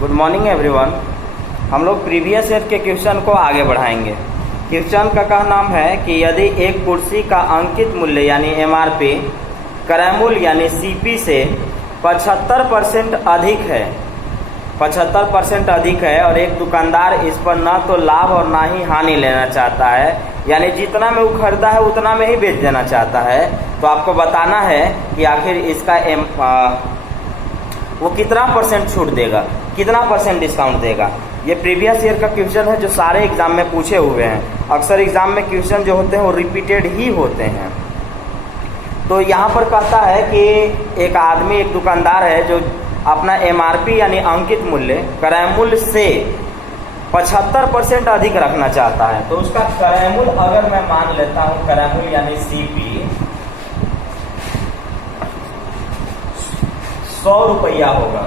Good morning everyone. हम लोग previous year के क्वेश्चन को आगे बढ़ाएंगे। क्वेश्चन का नाम है कि यदि एक कुर्सी का अंकित मूल्य यानी एमआरपी क्रय मूल्य यानी सीपी से 75% अधिक है, 75% अधिक है और एक दुकानदार इस पर न तो लाभ और ना ही हानि लेना चाहता है, यानी जितना में वो खरीदा है उतना में ही बेच देना चाहता है, तो आपको बताना है कि आखिर इसका वो कितना परसेंट छूट देगा, कितना परसेंट डिस्काउंट देगा। ये प्रीवियस ईयर का क्वेश्चन है जो सारे एग्जाम में पूछे हुए हैं। अक्सर एग्जाम में क्वेश्चन जो होते हैं वो रिपीटेड ही होते हैं। तो यहाँ पर कहता है कि एक आदमी, एक दुकानदार है जो अपना एमआरपी यानी अंकित मूल्य क्रय मूल्य से 75% अधिक रखना चाहता है। तो उसका क्रय मूल्य अगर मैं मान लेता हूँ, क्रय मूल्य यानी सीपी 100 रुपया होगा।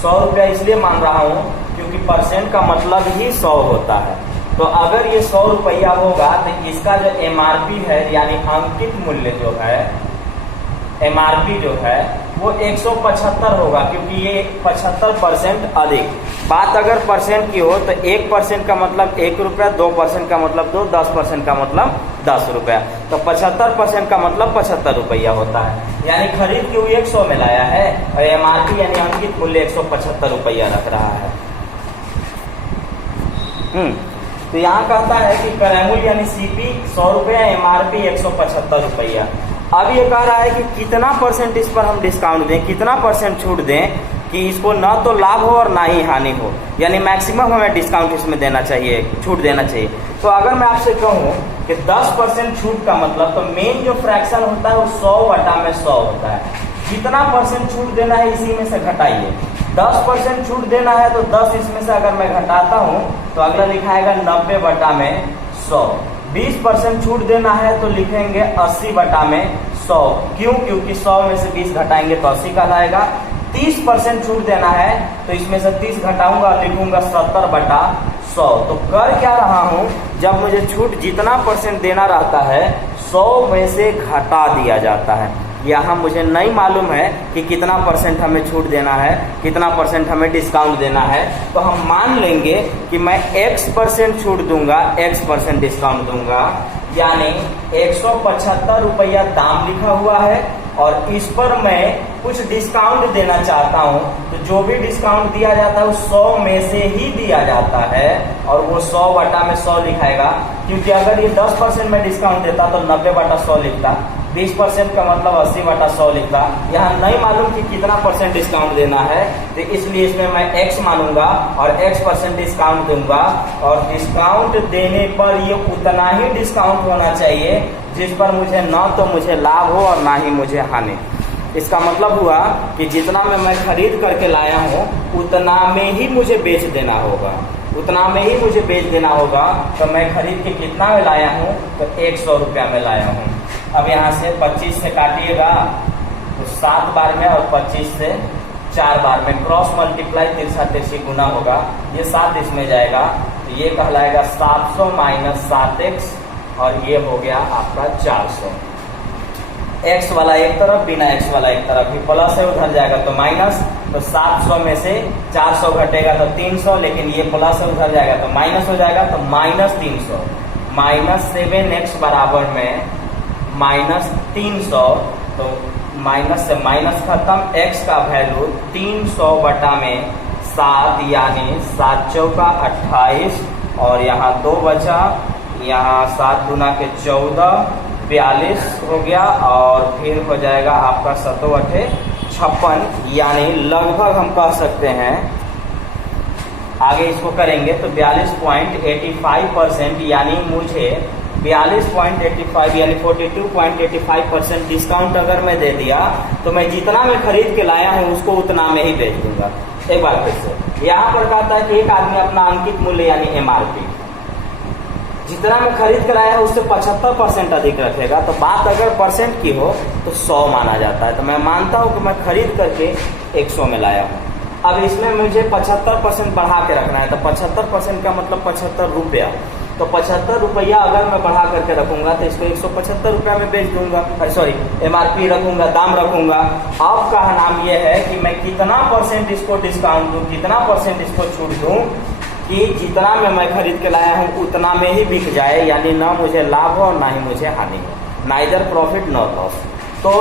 100 रुपया इसलिए मान रहा हूँ क्योंकि परसेंट का मतलब ही 100 होता है। तो अगर ये 100 रुपया होगा तो इसका जो एमआरपी है यानी अंकित मूल्य जो है, एमआरपी जो है वो 175 होगा, क्योंकि ये 75% अधिक। बात अगर परसेंट की हो तो 1% का मतलब 1 रुपया, 2% का मतलब 2, 10% का मतलब 10 रुपया। तो 75% का मतलब 75 रुपया होता है, यानी खरीद के वो 100 में लाया है और एमआरपी यानी अंकित मूल्य 175 रुपया रख रहा है। तो यहाँ कहता है कि क्रय मूल्य यानी सीपी 100 रुपया, एमआरपी 175 रुपया। अब ये कह रहा है कि कितना परसेंट इस पर हम डिस्काउंट दें, कितना परसेंट छूट दें कि इसको ना तो लाभ हो और ना ही हानि हो, यानी मैक्सिमम हमें डिस्काउंट इसमें देना चाहिए, छूट देना चाहिए। तो अगर मैं आपसे कहूँ कि 10% छूट का मतलब, तो मेन जो फ्रैक्शन होता है वो 100/100 होता है। कितना परसेंट छूट देना है इसी में से घटाइए। 10% छूट देना है तो 10 इसमें से अगर मैं घटाता हूँ तो अगला लिखाएगा 90/100। 20% छूट देना है तो लिखेंगे 80/100। क्यों? क्योंकि 100 में से 20 घटाएंगे तो 80 कहलाएगा। 30% छूट देना है तो इसमें से 30 घटाऊंगा और लिखूंगा 70/100। तो कर क्या रहा हूं, जब मुझे छूट जितना परसेंट देना रहता है 100 में से घटा दिया जाता है। यहाँ मुझे नहीं मालूम है कि कितना परसेंट हमें छूट देना है, कितना परसेंट हमें डिस्काउंट देना है। तो हम मान लेंगे कि मैं X% छूट दूंगा, X% डिस्काउंट दूंगा, यानी 175 रुपया दाम लिखा हुआ है और इस पर मैं कुछ डिस्काउंट देना चाहता हूं। तो जो भी डिस्काउंट दिया जाता है वो 100 में से ही दिया जाता है और वो 100/100 लिखाएगा, क्योंकि अगर ये 10% में डिस्काउंट देता तो 90/100 लिखता, 20% का मतलब 80/100 लिखता। यहाँ नहीं मालूम कि कितना परसेंट डिस्काउंट देना है, तो इसलिए इसमें मैं X मानूंगा और X% डिस्काउंट दूंगा। और डिस्काउंट देने पर ये उतना ही डिस्काउंट होना चाहिए जिस पर मुझे ना तो मुझे लाभ हो और ना ही मुझे हानि। इसका मतलब हुआ कि जितना में मैं खरीद करके लाया हूँ उतना में ही मुझे बेच देना होगा, उतना में ही मुझे बेच देना होगा। तो मैं खरीद के कितना में लाया हूँ, तो 100 रुपया में लाया हूँ। अब यहाँ से 25 से काटिएगा तो 7 बार में और 25 से 4 बार में क्रॉस मल्टीप्लाई 63 गुना होगा, ये 7 इसमें जाएगा तो ये कहलाएगा 700 - 7x और ये हो गया आपका 400। x वाला एक तरफ, बिना x वाला एक तरफ, ये प्लस है उधर जाएगा तो माइनस। तो 700 में से 400 घटेगा तो 300, लेकिन ये प्लस है उधर जाएगा तो माइनस हो जाएगा तो -300। -7x बराबर में -300, तो माइनस से माइनस खत्म, x का वैल्यू 300/7 यानी 7 चौका 28 और यहाँ 2 बचा, यहाँ 7 गुना के 14, 42 हो गया और फिर हो जाएगा आपका 7 × 56, यानी लगभग हम कह सकते हैं, आगे इसको करेंगे तो 42.85%, यानी मुझे 42.85 यानी 42.85% डिस्काउंट अगर मैं दे दिया तो मैं जितना मैं खरीद के लाया हूँ उसको उतना में ही बेच दूंगा। एक बार फिर से यहाँ पर कहता है कि एक आदमी अपना अंकित मूल्य यानी एमआरपी जितना मैं खरीद कर आया है उससे 75% अधिक रखेगा। तो बात अगर परसेंट की हो तो 100 माना जाता है। तो मैं मानता हूँ कि मैं खरीद करके 100 में लाया हूँ। अब इसमें मुझे 75% बढ़ा के रखना है, तो 75% का मतलब 75 रुपया। तो 75 रुपया अगर मैं बढ़ा करके रखूंगा तो इसको 175 रुपया में बेच दूंगा, सॉरी MRP रखूंगा, दाम रखूंगा। अब का नाम यह है कि मैं कितना परसेंट इसको डिस्काउंट दूं, कितना परसेंट इसको छूट दूं कि जितना में मैं खरीद के लाया हूं उतना में ही बिक जाए, यानी ना मुझे लाभ हो ना ही मुझे हानि हो, नाइदर प्रॉफिट नॉर लॉस। तो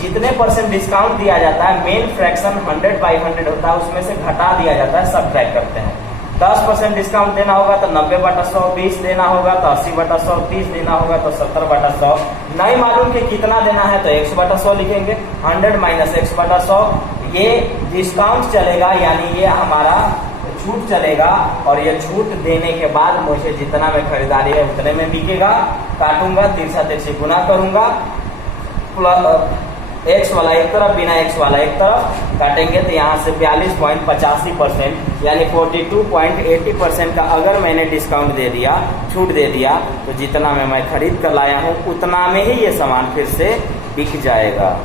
जितने परसेंट डिस्काउंट दिया जाता है, मेन फ्रैक्शन 100/100 होता है, उसमें से घटा दिया जाता है, सब्ट्रैक्ट करते हैं। 10% डिस्काउंट देना होगा तो 90/100, 20 देना होगा तो 80/100, 30 देना होगा तो 70/100। नहीं मालूम कि कितना देना है तो 100/100 लिखेंगे, 100 - 100/100 ये डिस्काउंट चलेगा, यानी ये हमारा छूट चलेगा। और ये छूट देने के बाद मुझे जितना में खरीदारी है उतने में बिकेगा। काटूंगा, तिरछा तिरछी गुना करूंगा, एक्स वाला एक तरफ, बिना एक्स वाला एक तरफ काटेंगे तो यहाँ से 42.85% यानी 42.80% का अगर मैंने डिस्काउंट दे दिया, छूट दे दिया, तो जितना में मैं खरीद कर लाया हूँ उतना में ही ये सामान फिर से बिक जाएगा।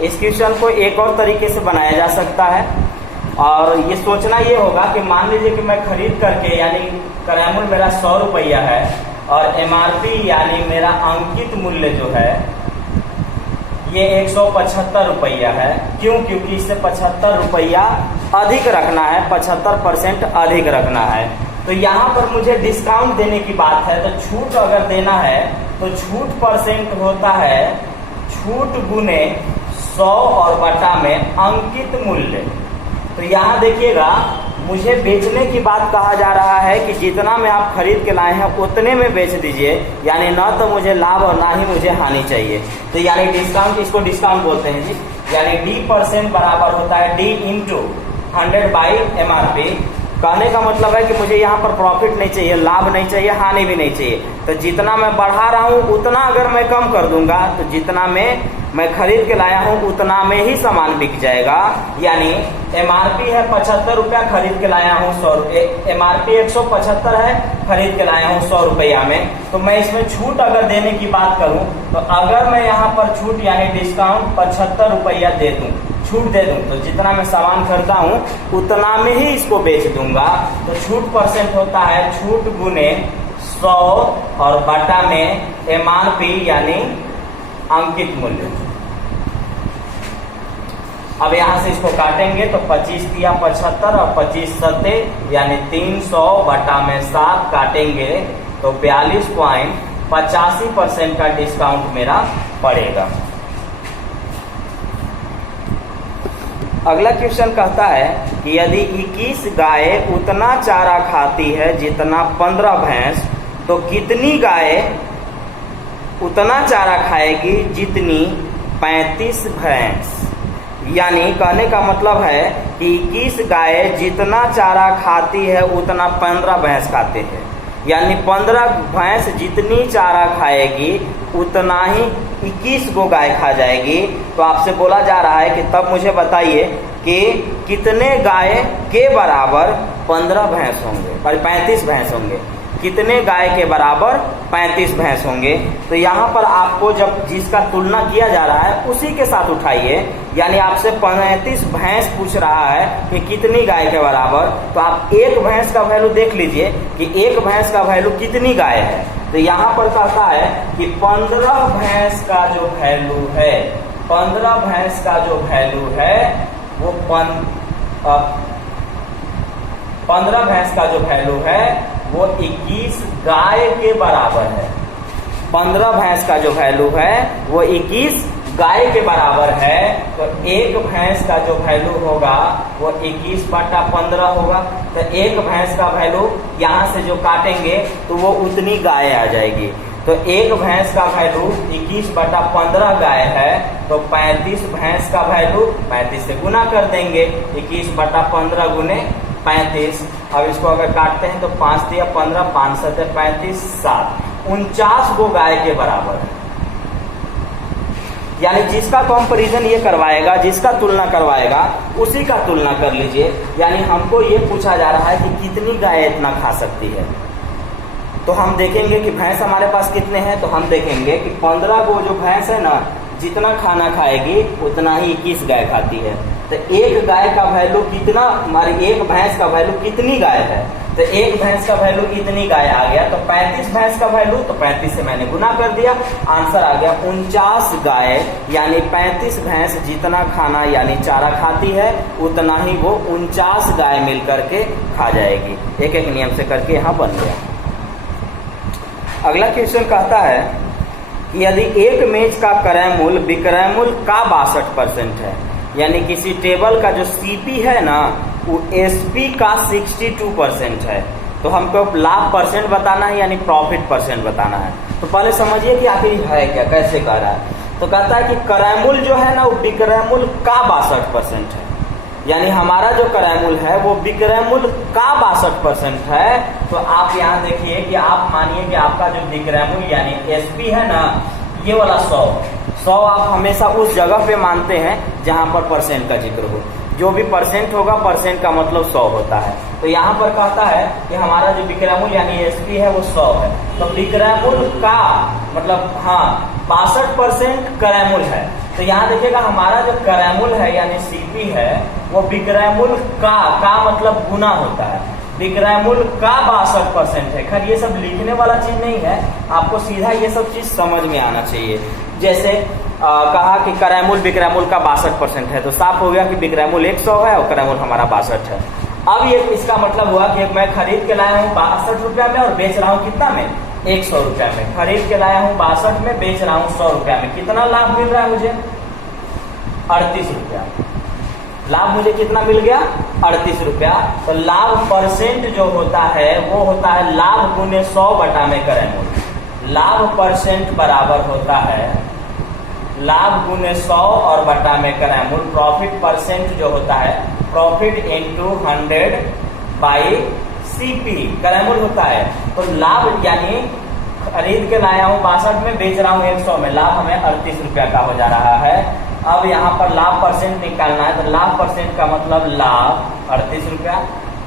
इस क्वेश्चन को एक और तरीके से बनाया जा सकता है, और ये सोचना ये होगा कि मान लीजिए कि मैं खरीद करके, यानी क्रय मूल्य मेरा 100 रुपया है और MRP यानी मेरा अंकित मूल्य जो है ये 175 रुपया है। क्यों? क्योंकि इससे 75 रुपया अधिक रखना है, 75% अधिक रखना है। तो यहाँ पर मुझे डिस्काउंट देने की बात है, तो छूट अगर देना है तो छूट परसेंट होता है छूट गुने 100 और बटा में अंकित मूल्य। तो यहाँ देखिएगा, मुझे बेचने की बात कहा जा रहा है कि जितना में आप खरीद के लाए हैं उतने में बेच दीजिए, यानी ना तो मुझे लाभ और ना ही मुझे हानि चाहिए। तो यानी डिस्काउंट, इसको डिस्काउंट बोलते हैं जी, यानी D% बराबर होता है D × 100/MRP। कहने का मतलब है कि मुझे यहाँ पर प्रॉफिट नहीं चाहिए, लाभ नहीं चाहिए, हानि भी नहीं चाहिए। तो जितना मैं बढ़ा रहा हूँ उतना अगर मैं कम कर दूंगा तो जितना में मैं खरीद के लाया हूँ उतना में ही सामान बिक जाएगा। यानी MRP है 75 रुपया, खरीद के लाया हूँ 100 रुपये, MRP 175 है, खरीद के लाया हूँ 100 रुपया में। तो मैं इसमें छूट अगर देने की बात करूँ तो अगर मैं यहाँ पर छूट यानी डिस्काउंट 75 रुपया दे दूँ, छूट दे दूं, तो जितना मैं सामान खरीदा हूं उतना में ही इसको बेच दूंगा। तो छूट परसेंट होता है छूट गुने 100 और बटा में MRP यानी अंकित मूल्य। अब यहां से इसको काटेंगे तो 25 × 75 और 25 सत्ते यानी 300 बटा में 7 काटेंगे तो 42.85% का डिस्काउंट मेरा पड़ेगा। अगला क्वेश्चन कहता है कि यदि 21 गाय उतना चारा खाती है जितना 15 भैंस, तो कितनी गाय उतना चारा खाएगी जितनी 35 भैंस। यानी कहने का मतलब है कि 21 गाय जितना चारा खाती है उतना 15 भैंस खाते हैं, यानी 15 भैंस जितनी चारा खाएगी उतना ही 21 गो गाय खा जाएगी। तो आपसे बोला जा रहा है कि तब मुझे बताइए कि कितने गाय के बराबर 15 भैंस होंगे और 35 भैंस होंगे, कितने गाय के बराबर 35 भैंस होंगे। तो यहाँ पर आपको जब जिसका तुलना किया जा रहा है उसी के साथ उठाइए, यानी आपसे 35 भैंस पूछ रहा है कि कितनी गाय के बराबर, तो आप एक भैंस का वैल्यू देख लीजिए कि एक भैंस का वैल्यू कितनी गाय है। तो यहाँ पर कहता है कि 15 भैंस का जो वैल्यू है, 15 भैंस का जो वैल्यू है वो 15 भैंस का जो वैल्यू है वो 21 गाय के बराबर है। 15 भैंस का जो वैल्यू है वो 21 गाय के बराबर है। तो एक भैंस का जो वैल्यू होगा वो 21/15 होगा। तो एक भैंस का वैल्यू यहाँ से जो काटेंगे तो वो उतनी गाय आ जाएगी। तो एक भैंस का वैल्यू 21/15 गाय है, तो 35 भैंस का वैल्यू 35 से गुना कर देंगे, 21/15 गुने 35। अब इसको अगर काटते हैं तो 5 × 15, 5 × 7 = 35, 7, 49 गो गाय के बराबर है। यानी जिसका कंपैरिजन ये करवाएगा, जिसका तुलना करवाएगा उसी का तुलना कर लीजिए। यानी हमको ये पूछा जा रहा है कि कितनी गाय इतना खा सकती है। तो हम देखेंगे कि भैंस हमारे पास कितने हैं, तो हम देखेंगे कि 15 गो जो भैंस है ना, जितना खाना खाएगी उतना ही 21 गाय खाती है। तो एक गाय का वैल्यू कितना, हमारी एक भैंस का वैल्यू कितनी गाय है, तो एक भैंस का वैल्यू इतनी गाय आ गया, तो 35 भैंस का वैल्यू, तो 35 से मैंने गुना कर दिया, आंसर आ गया 49 गाय, यानी 35 भैंस जितना खाना यानी चारा खाती है उतना ही वो 49 गाय मिल करके खा जाएगी। एक एक नियम से करके यहाँ बन गया। अगला क्वेश्चन कहता है कि यदि एक मेज का क्रय मूल्य विक्रय मूल्य का 62% है, यानी किसी टेबल का जो सीपी है ना वो एसपी का 62% है, तो हमको लाभ परसेंट बताना है यानी प्रॉफिट परसेंट बताना है। तो पहले समझिए कि आखिर है क्या, कैसे कह रहा है। तो कहता है कि क्रय मूल्य जो है ना वो विक्रय मूल्य का 62% है, यानी हमारा जो क्रय मूल्य है वो विक्रय मूल्य का 62% है। तो आप यहाँ देखिए कि आप मानिए कि आपका जो विक्रय मूल्य यानी एसपी है ना, ये वाला 100 आप हमेशा उस जगह पे मानते हैं जहां पर परसेंट का जिक्र हो। जो भी परसेंट होगा, परसेंट का मतलब 100 होता है। तो यहाँ पर कहता है कि हमारा जो विक्रय मूल्य यानी एसपी है वो 100 है, तो विक्रय मूल्य का मतलब हाँ 62% क्रय मूल्य है। तो यहाँ देखिएगा हमारा जो क्रय मूल्य है यानी सीपी है वो विक्रय मूल्य का मतलब गुना होता है। विक्रय मूल्य का 62% है। खैर ये सब लिखने वाला चीज नहीं है, आपको सीधा ये सब चीज समझ में आना चाहिए। जैसे कहा कि क्रय मूल्य विक्रय मूल्य का 62% है, तो साफ हो गया कि विक्रय मूल्य 100 है और क्रय मूल्य हमारा 62 है। अब ये इसका मतलब हुआ कि मैं खरीद के लाया हूँ 62 रुपया में और बेच रहा हूँ कितना में, 100 रुपया में। खरीद के लाया हूँ 62 में, बेच रहा हूँ 100 रुपया में। कितना लाभ मिल रहा है मुझे, 38 रुपया। लाभ मुझे कितना मिल गया, 38 रुपया। तो लाभ परसेंट जो होता है वो होता है लाभ गुने 100 बटा में क्रय मूल्य। लाभ परसेंट बराबर होता है लाभ गुने 100 और बटा में क्रय मूल्य। प्रॉफिट परसेंट जो होता है प्रॉफिट इंटू 100 बाई सीपी क्रय मूल्य होता है। तो लाभ यानी खरीद के लाया हूँ 62 में, बेच रहा हूँ 100 में, लाभ हमें 38 रुपया का हो जा रहा है। अब यहाँ पर लाभ परसेंट निकालना है, तो लाभ परसेंट का मतलब लाभ 38 रुपया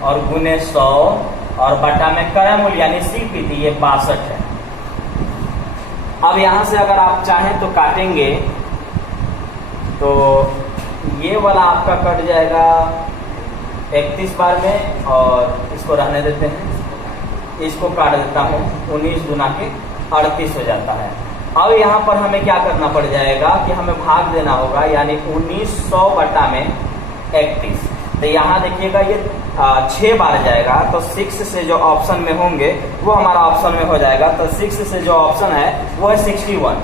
और गुने 100 और बटा में क्रय मूल्य यानी सीपी थी, ये 62 है। अब यहाँ से अगर आप चाहें तो काटेंगे तो ये वाला आपका कट जाएगा 31 बार में, और इसको रहने देते हैं, इसको काट देता हूँ, 19 गुना के 38 हो जाता है। अब यहाँ पर हमें क्या करना पड़ जाएगा कि हमें भाग देना होगा, यानी 1900 बटा में 31। तो यहाँ देखिएगा ये 6 बार जाएगा, तो 6 से जो ऑप्शन में होंगे वो हमारा ऑप्शन में हो जाएगा। तो 6 से जो ऑप्शन है वो है 61,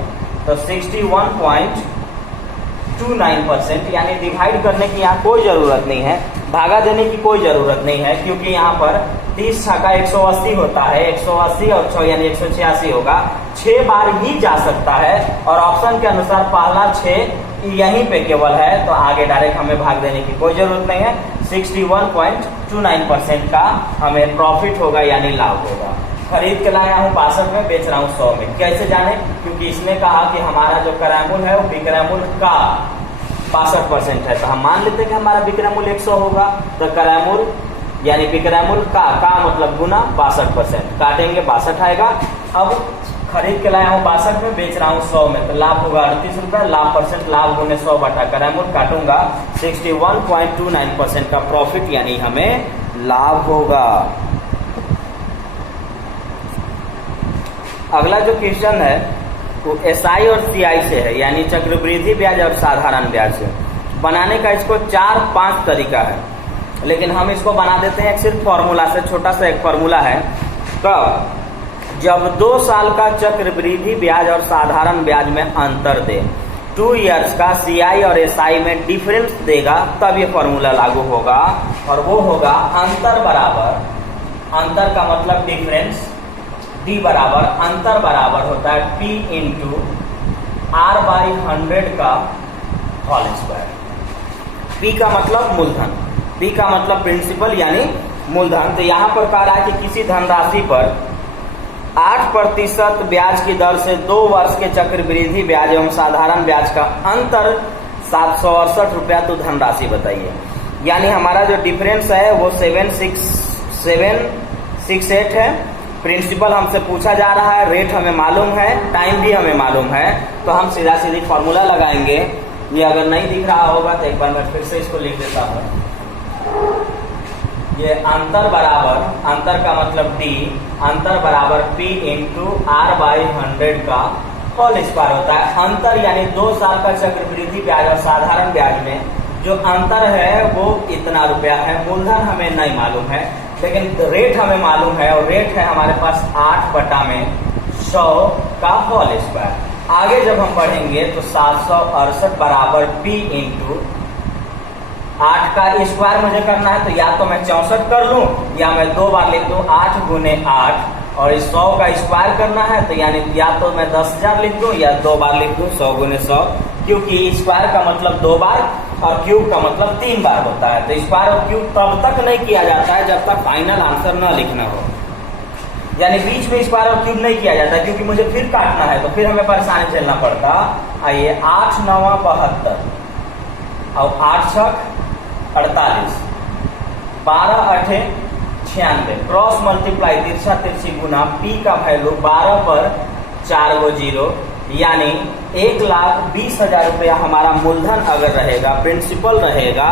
तो 61.29%, यानी डिवाइड करने की यहाँ कोई जरूरत नहीं है, भागा देने की कोई जरूरत नहीं है, क्योंकि यहाँ पर 30 छक्का 180 होता है, 180 और 6 यानी 186 होगा। 6 बार ही जा सकता है और ऑप्शन के अनुसार पहला 6 यहीं पे केवल है, तो आगे डायरेक्ट हमें भाग देने की कोई जरूरत नहीं है। 61.29% का हमें प्रॉफिट होगा यानी लाभ होगा। खरीद के लाया हूँ 62 में, बेच रहा हूँ 100 में। कैसे जाने, क्योंकि इसने कहा कि हमारा जो क्रय मूल्य है वो विक्रय मूल्य का 62% है, तो हम मान लेते हैं कि हमारा विक्रय मूल्य 100 होगा। तो क्रय मूल्य यानी विक्रय मूल्य का मतलब गुना 62%, काटेंगे 62 आएगा। अब खरीद के लाया हूँ 62 में, बेच रहा हूँ 100 में, तो लाभ होगा 38 रुपया। लाभ परसेंट लाभ गुने 100 बटा क्रय मूल्य, काटूंगा 61.29% का प्रॉफिट यानी हमें लाभ होगा। अगला जो क्वेश्चन है वो एसआई और सीआई से है, यानी चक्रवृद्धि ब्याज और साधारण ब्याज से। बनाने का इसको 4-5 तरीका है, लेकिन हम इसको बना देते हैं सिर्फ फॉर्मूला से। छोटा सा एक फॉर्मूला है, कब जब 2 साल का चक्रवृद्धि ब्याज और साधारण ब्याज में अंतर दे, 2 इयर्स का सीआई और एसआई में डिफरेंस देगा, तब ये फॉर्मूला लागू होगा। और वो होगा अंतर बराबर, अंतर का मतलब डिफरेंस, डी बराबर अंतर बराबर होता है P इंटू R/100 का होल स्क्वायर। P का मतलब मूलधन, P का मतलब प्रिंसिपल यानी मूलधन। तो यहाँ पर कह रहा है कि किसी धनराशि पर 8% ब्याज की दर से 2 वर्ष के चक्रवृद्धि ब्याज एवं साधारण ब्याज का अंतर 768 रुपया, तो धनराशि बताइए। यानी हमारा जो डिफरेंस है वो 768 है। प्रिंसिपल हमसे पूछा जा रहा है, रेट हमें मालूम है, टाइम भी हमें मालूम है, तो हम सीधा सीधी फॉर्मूला लगाएंगे ये अगर नहीं दिख रहा होगा तो एक बार मैं फिर से इसको लिख देता हूँ। ये अंतर बराबर, अंतर का मतलब d, अंतर बराबर p इंटू आर बाई 100 का होल स्क्वायर होता है। अंतर यानी 2 साल का चक्रवृद्धि ब्याज और साधारण ब्याज में जो अंतर है वो इतना रुपया है। मूलधन हमें नहीं मालूम है, लेकिन रेट हमें मालूम है, और रेट है हमारे पास 8/100 का होल स्क्वायर। आगे जब हम बढ़ेंगे तो 768 बराबर p इंटू 8 का स्क्वायर मुझे करना है, तो या तो मैं 64 कर लूं या मैं 2 बार लिख दूं 8 गुने 8, और इस 100 का स्क्वायर करना है तो यानी या तो मैं 10,000 लिख दूं या 2 बार लिख दूं 100 गुने 100, क्योंकि स्क्वायर का मतलब 2 बार और क्यूब का मतलब 3 बार होता है। तो स्क्वायर और क्यूब तब तक नहीं किया जाता है जब तक फाइनल आंसर न लिखना हो, यानी बीच में स्क्वायर और क्यूब नहीं किया जाता, क्योंकि मुझे फिर काटना है तो फिर हमें परेशानी झेलना पड़ता। आइए 8 9 72 और 8 6 48, 12 8 96, क्रॉस मल्टीप्लाई तिरछा तिरछी गुना p का वैल्यू 12 पर 4 गो 0, यानी 1,20,000 रुपया हमारा मूलधन अगर रहेगा, प्रिंसिपल रहेगा,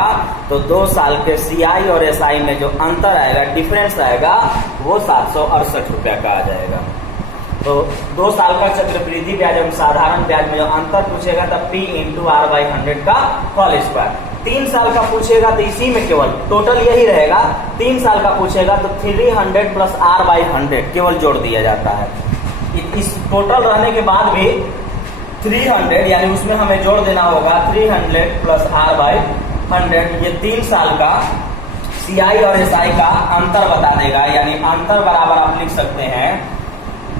तो 2 साल के CI और SI में जो अंतर आएगा, डिफरेंस आएगा, वो 768 रुपया का आ जाएगा। तो 2 साल का चक्रवृद्धि ब्याज एवं साधारण ब्याज में जो अंतर पूछेगा तब p इंटू आर बाई 100 का होल स्क्वायर। 3 साल का पूछेगा तो इसी में केवल टोटल यही रहेगा। 3 साल का पूछेगा तो 300 प्लस आर बाई 100 केवल जोड़ दिया जाता है। इस टोटल रहने के बाद भी 300 यानी उसमें हमें जोड़ देना होगा 300 प्लस आर बाई 100। ये 3 साल का CI और SI का अंतर बता देगा, यानी अंतर बराबर आप लिख सकते हैं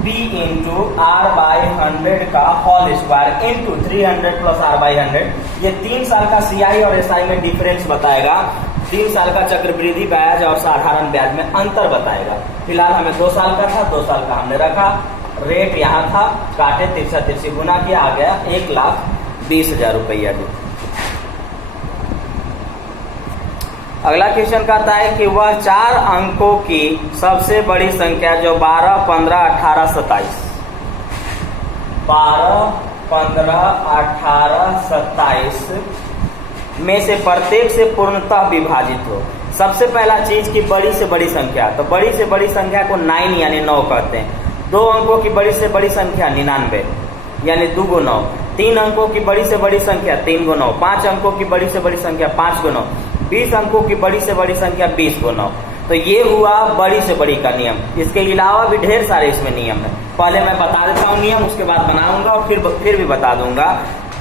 p इंटू आर बाई 100 का whole square into 300 plus R by 100। ये 3 साल का CI और SI में डिफरेंस बताएगा, 3 साल का चक्रवृद्धि ब्याज और साधारण ब्याज में अंतर बताएगा। फिलहाल हमें 2 साल का था, 2 साल का हमने रखा, रेट यहाँ था, काटे तिरछा तिरछी गुना किया, आ गया 1,20,000 रुपया। जो अगला क्वेश्चन कहता है कि वह 4 अंकों की सबसे बड़ी संख्या जो 12 15 18 27 12 15 18 27 में से प्रत्येक से पूर्णतः विभाजित हो। सबसे पहला चीज की बड़ी से बड़ी संख्या, तो बड़ी से बड़ी संख्या को 9 यानी 9 कहते हैं। 2 अंकों की बड़ी से बड़ी संख्या 99 यानी 2 गो 9। 3 अंकों की बड़ी से बड़ी संख्या 3 गो 9। 5 अंकों की बड़ी से बड़ी संख्या 5 गो 9। 20 अंकों की बड़ी से बड़ी संख्या 20 गो 9। तो ये हुआ बड़ी से बड़ी का नियम। इसके अलावा भी ढेर सारे इसमें नियम है, पहले मैं बता देता हूँ नियम, उसके बाद बनाऊंगा और फिर भी बता दूंगा।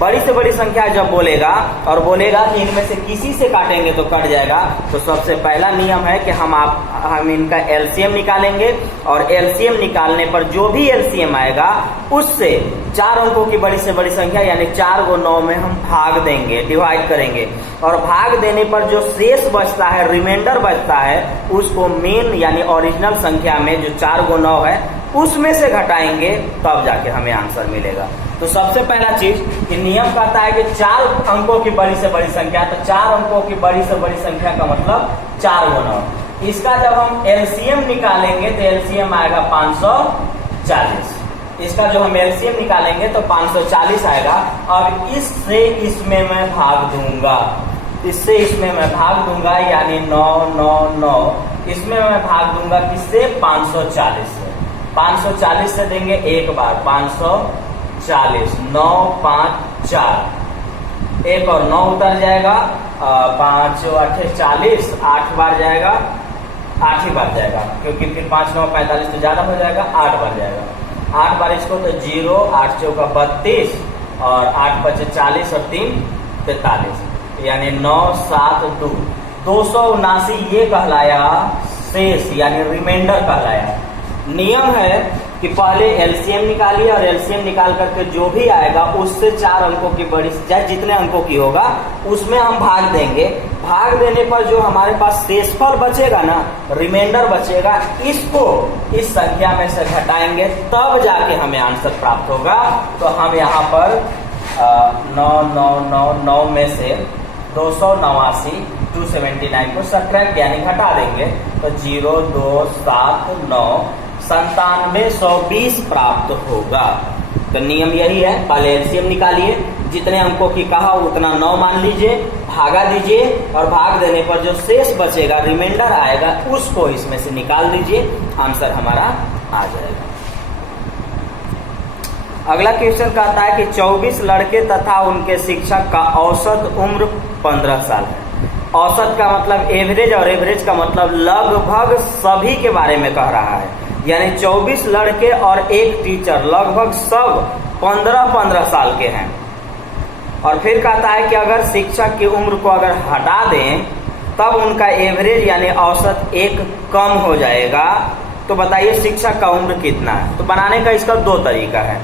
बड़ी से बड़ी संख्या जब बोलेगा और बोलेगा कि इनमें से किसी से काटेंगे तो कट जाएगा, तो सबसे पहला नियम है कि हम इनका एलसीएम निकालेंगे, और एलसीएम निकालने पर जो भी एलसीएम आएगा उससे 4 अंकों की बड़ी से बड़ी संख्या यानी 4 गो 9 में हम भाग देंगे, डिवाइड करेंगे, और भाग देने पर जो शेष बचता है, रिमाइंडर बचता है, उसको मेन यानी ओरिजिनल संख्या में जो 4 गो 9 है उसमें से घटाएंगे, तब जाके हमें आंसर मिलेगा। तो सबसे पहला चीज कि नियम कहता है कि 4 अंकों की बड़ी से बड़ी संख्या, तो 4 अंकों की बड़ी से बड़ी संख्या का मतलब 4 गो 9। इसका जब हम एलसीएम निकालेंगे तो एलसीएम आएगा 540। इसका जो हम एलसीएम निकालेंगे तो 540 आएगा। अब इससे इसमें मैं भाग दूंगा, इससे इसमें मैं भाग दूंगा, यानी 9 9 9, इसमें मैं भाग दूंगा किससे, 540 से। 540 से देंगे एक बार 540, 9 5 4, एक और 9 उतर जाएगा, 5 8 40, 8 बार जाएगा, 8 ही बार जाएगा, क्योंकि फिर 5 9 45 तो ज्यादा हो जाएगा, 8 बार जाएगा। 8 बार इसको तो 0, 8 चौका 32 और 8 5 40 और 3 43, यानी 9 7 2, 279 ये कहलाया शेष यानी रिमाइंडर कहलाया। नियम है कि पहले एलसीएम निकालिए और एलसीएम निकाल करके जो भी आएगा उससे 4 अंकों की बड़ी, चाहे जितने अंकों की होगा उसमें हम भाग देंगे। भाग देने पर जो हमारे पास शेषफल बचेगा ना, रिमाइंडर बचेगा, इसको इस संख्या में से घटाएंगे, तब जाके हमें आंसर प्राप्त होगा। तो हम यहाँ पर 9 9 9 9 में से 289 279 को सब्ट्रैक्ट यानी घटा देंगे, तो 0 2 7 9 9720 प्राप्त होगा। तो नियम यही है, पहले एलसीएम निकालिए, जितने अंकों की कहा उतना 9 मान लीजिए, भागा दीजिए और भाग देने पर जो शेष बचेगा, रिमाइंडर आएगा, उसको इसमें से निकाल दीजिए, आंसर हमारा आ जाएगा। अगला क्वेश्चन कहता है कि 24 लड़के तथा उनके शिक्षक का औसत उम्र 15 साल है। औसत का मतलब एवरेज और एवरेज का मतलब लगभग सभी के बारे में कह रहा है, यानी 24 लड़के और एक टीचर लगभग सब 15-15 साल के हैं। और फिर कहता है कि अगर शिक्षक की उम्र को अगर हटा दें तब उनका एवरेज यानी औसत 1 कम हो जाएगा। तो बताइए शिक्षक का उम्र कितना है। तो बनाने का इसका 2 तरीका है।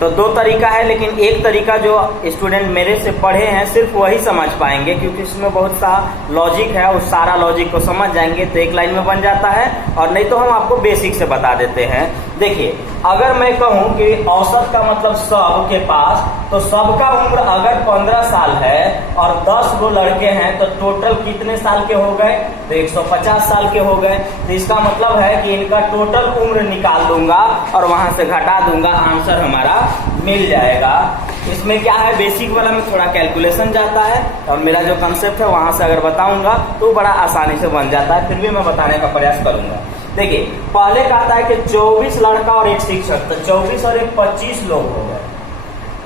तो 2 तरीका है, लेकिन एक तरीका जो स्टूडेंट मेरे से पढ़े हैं सिर्फ वही समझ पाएंगे, क्योंकि इसमें बहुत सा लॉजिक है, उस सारा लॉजिक को समझ जाएंगे तो एक लाइन में बन जाता है, और नहीं तो हम आपको बेसिक से बता देते हैं। देखिए, अगर मैं कहूं कि औसत का मतलब सब के पास, तो सबका उम्र अगर 15 साल है और 10 गो लड़के हैं तो टोटल कितने साल के हो गए? तो 150 साल के हो गए। तो इसका मतलब है कि इनका टोटल उम्र निकाल दूंगा और वहां से घटा दूंगा, आंसर हमारा मिल जाएगा। इसमें क्या है, बेसिक वाला में थोड़ा कैलकुलेशन जाता है और मेरा जो कंसेप्ट है वहां से अगर बताऊंगा तो बड़ा आसानी से बन जाता है, फिर भी मैं बताने का प्रयास करूंगा। देखिए, पहले कहता है कि 24 लड़का और एक शिक्षक, तो 24 और एक 25 लोग हो गए।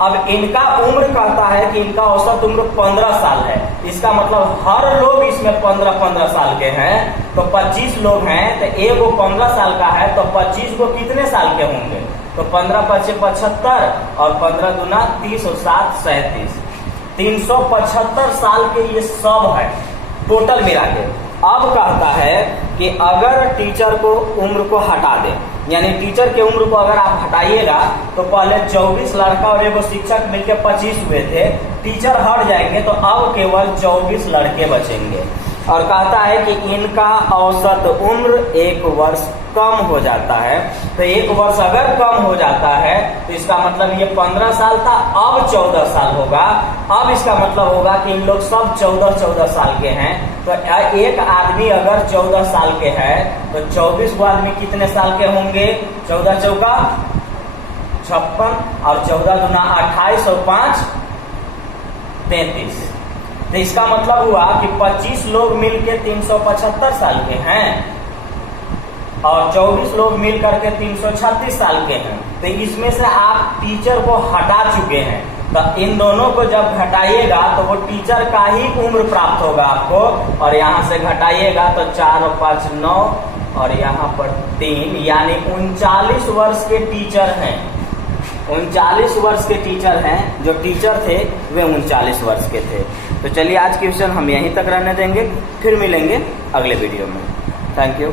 अब इनका उम्र कहता है कि इनका औसत उम्र 15 साल है। इसका मतलब हर लोग इसमें 15-15 साल के हैं। तो 25 लोग हैं, तो एक वो 15 साल का है, तो 25 को कितने साल के होंगे? तो 15-5 75 और 15 दूना 30 और 7 37, 375 साल के ये सब है टोटल मिला के। अब कहता है कि अगर टीचर को उम्र को हटा दे, यानी टीचर के उम्र को अगर आप हटाइएगा तो पहले 24 लड़का और एक शिक्षक मिलकर 25 हुए थे, टीचर हट जाएंगे तो अब केवल 24 लड़के बचेंगे। और कहता है कि इनका औसत उम्र 1 वर्ष कम हो जाता है। तो 1 वर्ष अगर कम हो जाता है तो इसका मतलब ये 15 साल था, अब 14 साल होगा। अब इसका मतलब होगा कि इन लोग सब 14-14 साल के हैं। तो एक आदमी अगर 14 साल के है तो 24 आदमी कितने साल के होंगे? 14 चौका 56 और 14 दूना 28 और 5 33। तो इसका मतलब हुआ कि 25 लोग मिलके 375 साल के हैं और 24 लोग मिल करके 336 साल के हैं। तो इसमें से आप टीचर को हटा चुके हैं, तो इन दोनों को जब घटाइएगा तो वो टीचर का ही उम्र प्राप्त होगा आपको। और यहाँ से घटाइएगा तो 4 और 5 9 और यहाँ पर 3, यानी 39 वर्ष के टीचर हैं। 39 वर्ष के टीचर हैं, जो टीचर थे वे 39 वर्ष के थे। तो चलिए आज की क्वेश्चन हम यहीं तक रहने देंगे, फिर मिलेंगे अगले वीडियो में। Thank you.